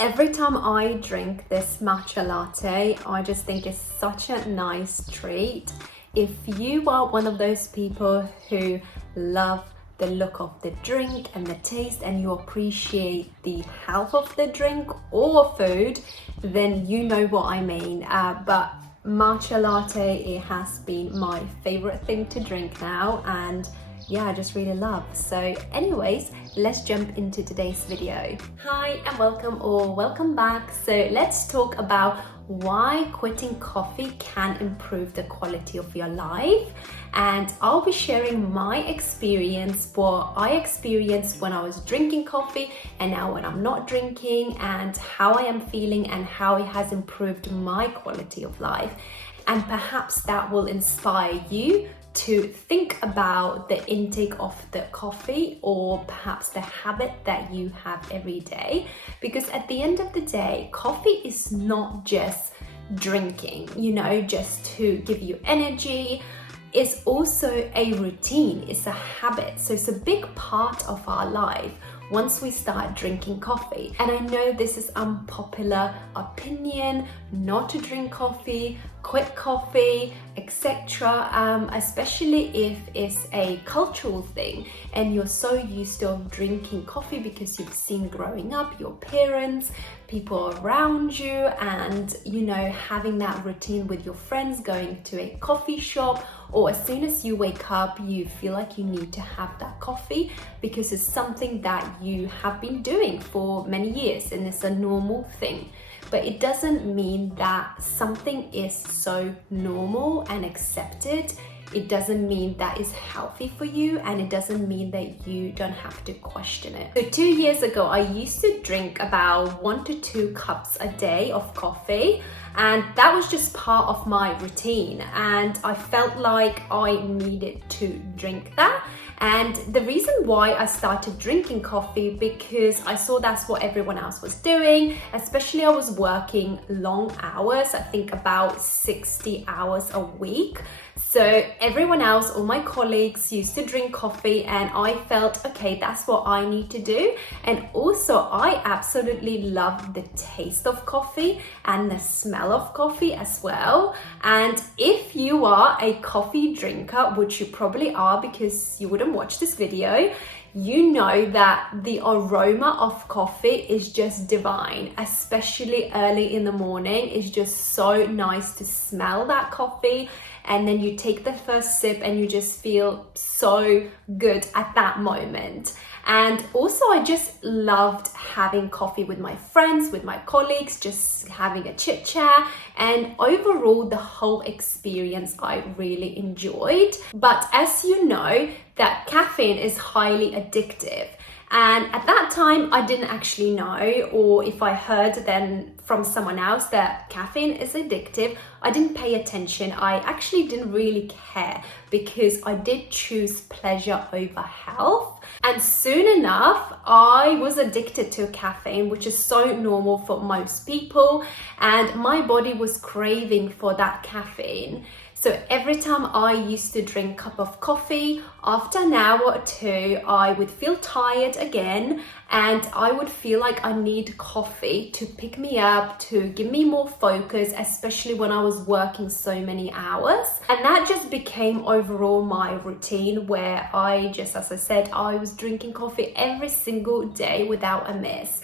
Every time I drink this matcha latte, I just think it's such a nice treat. If you are one of those people who love the look of the drink and the taste, and you appreciate the health of the drink or food, then you know what I mean. But matcha latte, it has been my favorite thing to drink now, and yeah, I just really love. So anyways, let's jump into today's video. Hi and welcome back. So let's talk about why quitting coffee can improve the quality of your life. And I'll be sharing my experience, what I experienced when I was drinking coffee and now when I'm not drinking, and how I am feeling and how it has improved my quality of life. And perhaps that will inspire you to think about the intake of the coffee, or perhaps the habit that you have every day. Because at the end of the day, coffee is not just drinking, just to give you energy. It's also a routine, it's a habit. So it's a big part of our life once we start drinking coffee. And I know this is unpopular opinion, not to drink coffee, quit coffee, etc. Especially if it's a cultural thing and you're so used to drinking coffee because you've seen growing up, your parents, people around you, and having that routine with your friends, going to a coffee shop, or as soon as you wake up, you feel like you need to have that coffee because it's something that you have been doing for many years and it's a normal thing. But it doesn't mean that something is so normal and accepted. It doesn't mean that it's healthy for you, and it doesn't mean that you don't have to question it. So 2 years ago, I used to drink about 1 to 2 cups a day of coffee, and that was just part of my routine, and I felt like I needed to drink that. And the reason why I started drinking coffee, because I saw that's what everyone else was doing, especially I was working long hours, I think about 60 hours a week. So everyone else, all my colleagues used to drink coffee, and I felt, okay, that's what I need to do. And also I absolutely love the taste of coffee and the smell of coffee as well. And if you are a coffee drinker, which you probably are because you wouldn't watch this video, you know that the aroma of coffee is just divine, especially early in the morning. It's just so nice to smell that coffee, and then you take the first sip and you just feel so good at that moment. And also I just loved having coffee with my friends, with my colleagues, just having a chit chat, and overall the whole experience I really enjoyed. But as you know, that caffeine is highly addictive. And at that time, I didn't actually know, or if I heard then from someone else that caffeine is addictive, I didn't pay attention. I actually didn't really care because I did choose pleasure over health. And soon enough, I was addicted to caffeine, which is so normal for most people. And my body was craving for that caffeine. So every time I used to drink a cup of coffee, after an hour or two, I would feel tired again, and I would feel like I need coffee to pick me up, to give me more focus, especially when I was working so many hours. And that just became overall my routine, where I just, as I said, I was drinking coffee every single day without a miss.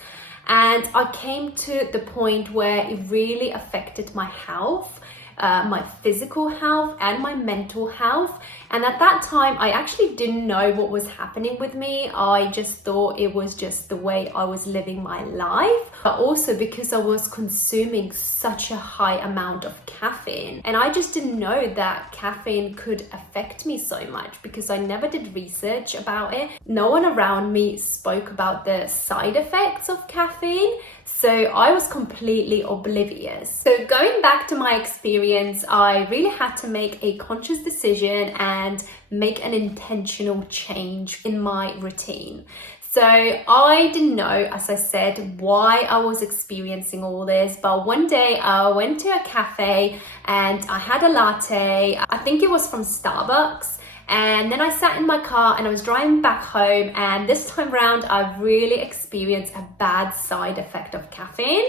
And I came to the point where it really affected my health. My physical health and my mental health. And at that time, I actually didn't know what was happening with me. I just thought it was just the way I was living my life, but also because I was consuming such a high amount of caffeine. And I just didn't know that caffeine could affect me so much because I never did research about it. No one around me spoke about the side effects of caffeine. So I was completely oblivious. So going back to my experience, I really had to make a conscious decision and make an intentional change in my routine. So I didn't know, as I said, why I was experiencing all this, but one day I went to a cafe and I had a latte. I think it was from Starbucks. And then I sat in my car and I was driving back home, and this time around I really experienced a bad side effect of caffeine,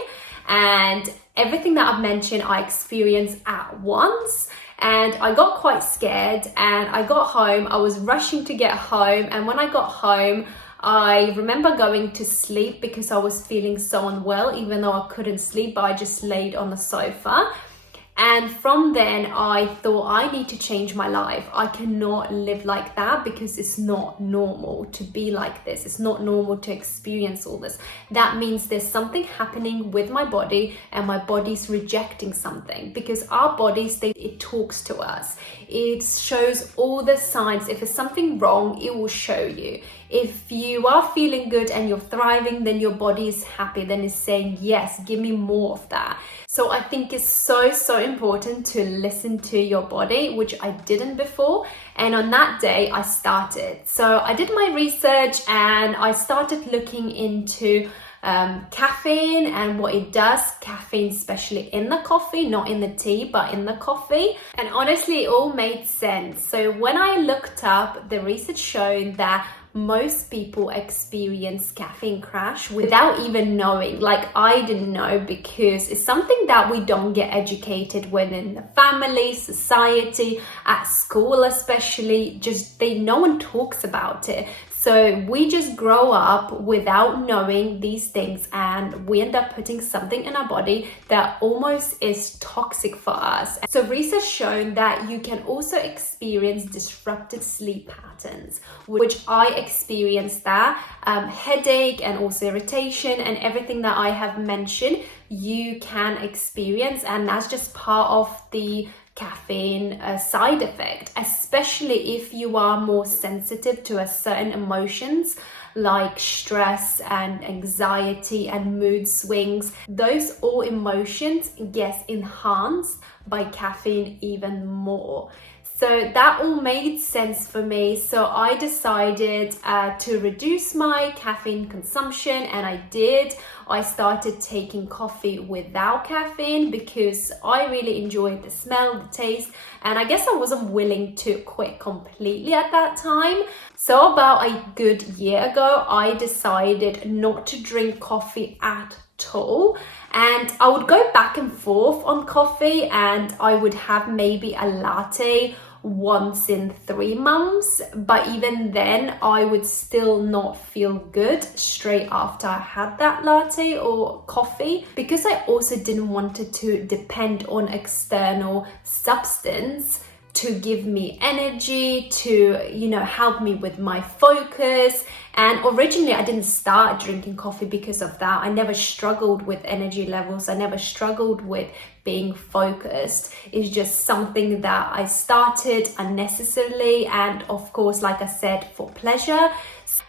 and everything that I've mentioned I experienced at once. And I got quite scared, and I got home, I was rushing to get home, and when I got home I remember going to sleep because I was feeling so unwell, even though I couldn't sleep, but I just laid on the sofa. And from then I thought, I need to change my life. I cannot live like that because it's not normal to be like this. It's not normal to experience all this. That means there's something happening with my body, and my body's rejecting something, because our bodies, it talks to us. It shows all the signs. If there's something wrong, it will show you. If you are feeling good and you're thriving, then your body is happy, then it's saying, yes, give me more of that. So I think it's so important to listen to your body, which I didn't before. And on that day I started. So I did my research and I started looking into caffeine and what it does. Caffeine, especially in the coffee, not in the tea, but in the coffee. And honestly, it all made sense. So when I looked up, the research showed that most people experience caffeine crash without even knowing. Like, I didn't know, because it's something that we don't get educated within the family, society, at school especially. Just no one talks about it. So we just grow up without knowing these things, and we end up putting something in our body that almost is toxic for us. So research shown that you can also experience disrupted sleep patterns, which I experienced that. Headache and also irritation and everything that I have mentioned, you can experience, and that's just part of the caffeine side effect, especially if you are more sensitive to a certain emotions like stress and anxiety and mood swings. Those all emotions get enhanced by caffeine even more. So that all made sense for me. So I decided to reduce my caffeine consumption, and I did. I started taking coffee without caffeine because I really enjoyed the smell, the taste, and I guess I wasn't willing to quit completely at that time. So about a good year ago, I decided not to drink coffee at all. And I would go back and forth on coffee, and I would have maybe a latte once in 3 months, but even then I would still not feel good straight after I had that latte or coffee, because I also didn't want it to depend on external substance to give me energy, to help me with my focus. And originally I didn't start drinking coffee because of that. I never struggled with energy levels. I never struggled with being focused. It's just something that I started unnecessarily, and of course, like I said, for pleasure.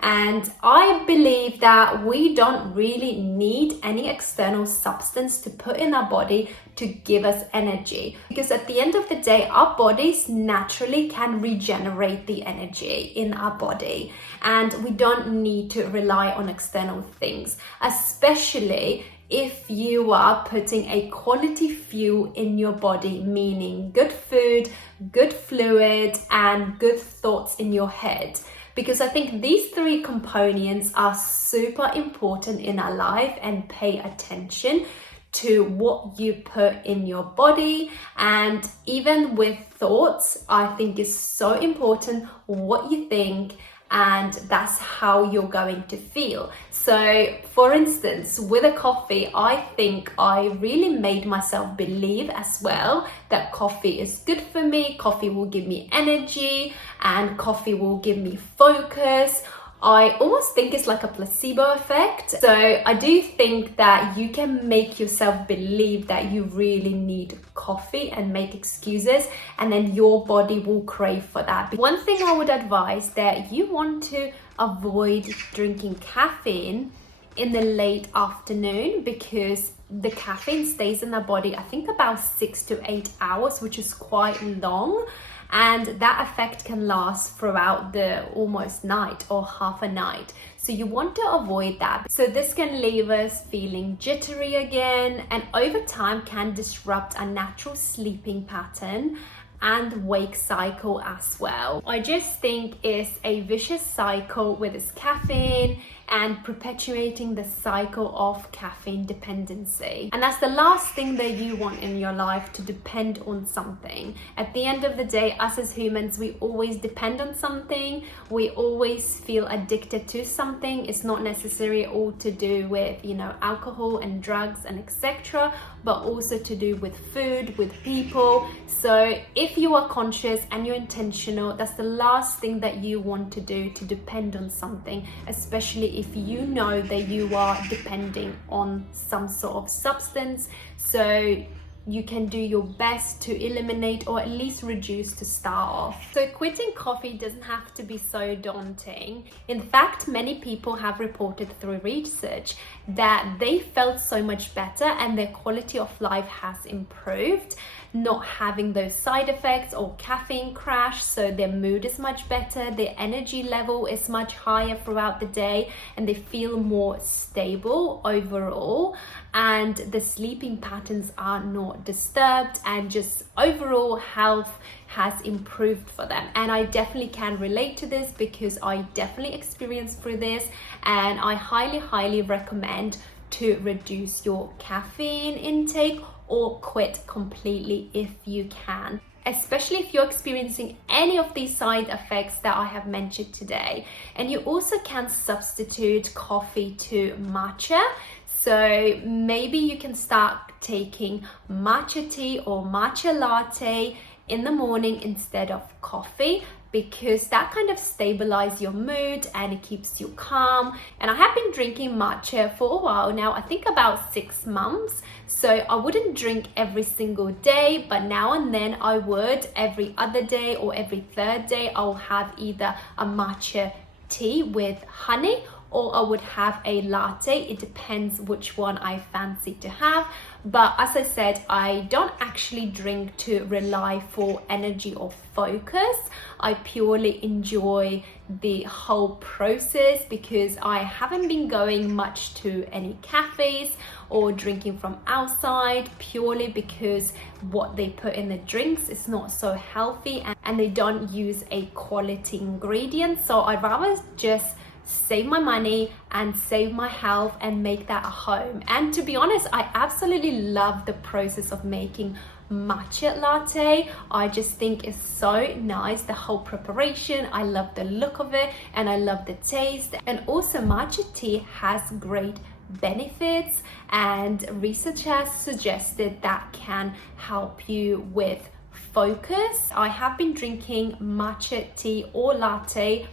And I believe that we don't really need any external substance to put in our body to give us energy, because at the end of the day, our bodies naturally can regenerate the energy in our body, and we don't need to rely on external things, especially if you are putting a quality fuel in your body, meaning good food, good fluid, and good thoughts in your head. Because I think these 3 components are super important in our life, and pay attention to what you put in your body. And even with thoughts, I think it's so important what you think, and that's how you're going to feel. So for instance, with a coffee, I think I really made myself believe as well that coffee is good for me, coffee will give me energy, and coffee will give me focus. I almost think it's like a placebo effect. So I do think that you can make yourself believe that you really need coffee and make excuses, and then your body will crave for that. One thing I would advise, that you want to avoid drinking caffeine in the late afternoon, because the caffeine stays in the body, I think about 6 to 8 hours, which is quite long. And that effect can last throughout the almost night or half a night. So you want to avoid that. So this can leave us feeling jittery again, and over time can disrupt our natural sleeping pattern and wake cycle as well. I just think it's a vicious cycle with its caffeine and perpetuating the cycle of caffeine dependency. And that's the last thing that you want in your life, to depend on something. At the end of the day, us as humans, we always depend on something. We always feel addicted to something. It's not necessarily all to do with, you know, alcohol and drugs and etc., but also to do with food, with people. So if you are conscious and you're intentional, that's the last thing that you want to do, to depend on something, especially if you know that you are depending on some sort of substance. So you can do your best to eliminate or at least reduce to start off. So quitting coffee doesn't have to be so daunting. In fact, many people have reported through research that they felt so much better and their quality of life has improved, not having those side effects or caffeine crash. So their mood is much better, their energy level is much higher throughout the day, and they feel more stable overall, and the sleeping patterns are not disturbed, and just overall health has improved for them. And I definitely can relate to this because I definitely experienced through this, and I highly recommend to reduce your caffeine intake or quit completely if you can, especially if you're experiencing any of these side effects that I have mentioned today. And you also can substitute coffee to matcha. So maybe you can start taking matcha tea or matcha latte in the morning instead of coffee, because that kind of stabilizes your mood and it keeps you calm. And I have been drinking matcha for a while now, I think about 6 months. So I wouldn't drink every single day, but now and then I would. Every other day or every third day, I'll have either a matcha tea with honey, or I would have a latte. It depends which one I fancy to have. But as I said, I don't actually drink to rely for energy or focus. I purely enjoy the whole process because I haven't been going much to any cafes or drinking from outside, purely because what they put in the drinks is not so healthy, and they don't use a quality ingredient. So I'd rather just save my money and save my health and make that a home. And to be honest, I absolutely love the process of making matcha latte. I just think it's so nice, the whole preparation. I love the look of it and I love the taste. And also matcha tea has great benefits, and research has suggested that can help you with focus. I have been drinking matcha tea or latte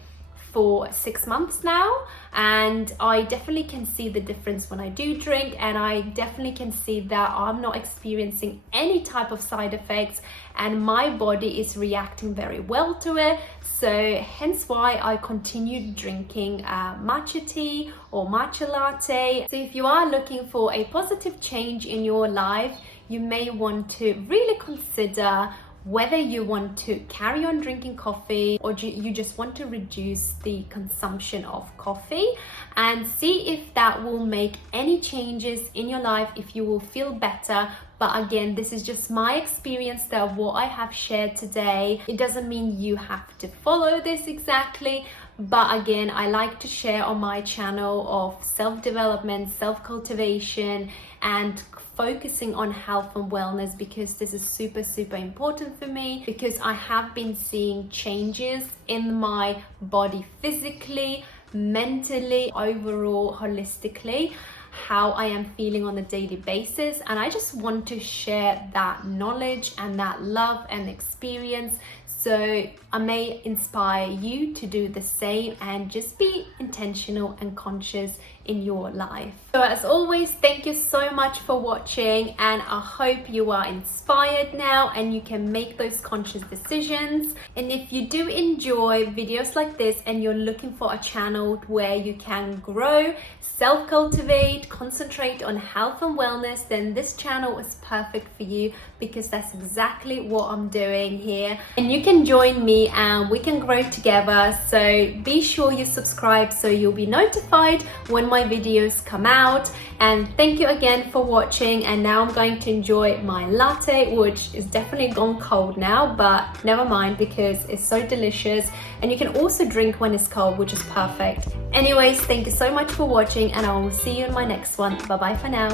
for 6 months now, and I definitely can see the difference when I do drink, and I definitely can see that I'm not experiencing any type of side effects and my body is reacting very well to it. So hence why I continued drinking matcha tea or matcha latte. So if you are looking for a positive change in your life, you may want to really consider whether you want to carry on drinking coffee or you just want to reduce the consumption of coffee, and see if that will make any changes in your life, if you will feel better. But again, this is just my experience, that what I have shared today. It doesn't mean you have to follow this exactly, but again, I like to share on my channel of self-development, self-cultivation, and focusing on health and wellness, because this is super important for me, because I have been seeing changes in my body physically, mentally, overall, holistically, how I am feeling on a daily basis. And I just want to share that knowledge and that love and experience, so I may inspire you to do the same and just be intentional and conscious in your life. So as always, thank you so much for watching, and I hope you are inspired now and you can make those conscious decisions. And if you do enjoy videos like this and you're looking for a channel where you can grow, self-cultivate, concentrate on health and wellness, then this channel is perfect for you, because that's exactly what I'm doing here. And you can can join me and we can grow together. So be sure you subscribe so you'll be notified when my videos come out. And thank you again for watching, and now I'm going to enjoy my latte, which is definitely gone cold now, but never mind because it's so delicious, and you can also drink when it's cold, which is perfect. Anyways, thank you so much for watching, and I will see you in my next one. Bye bye for now.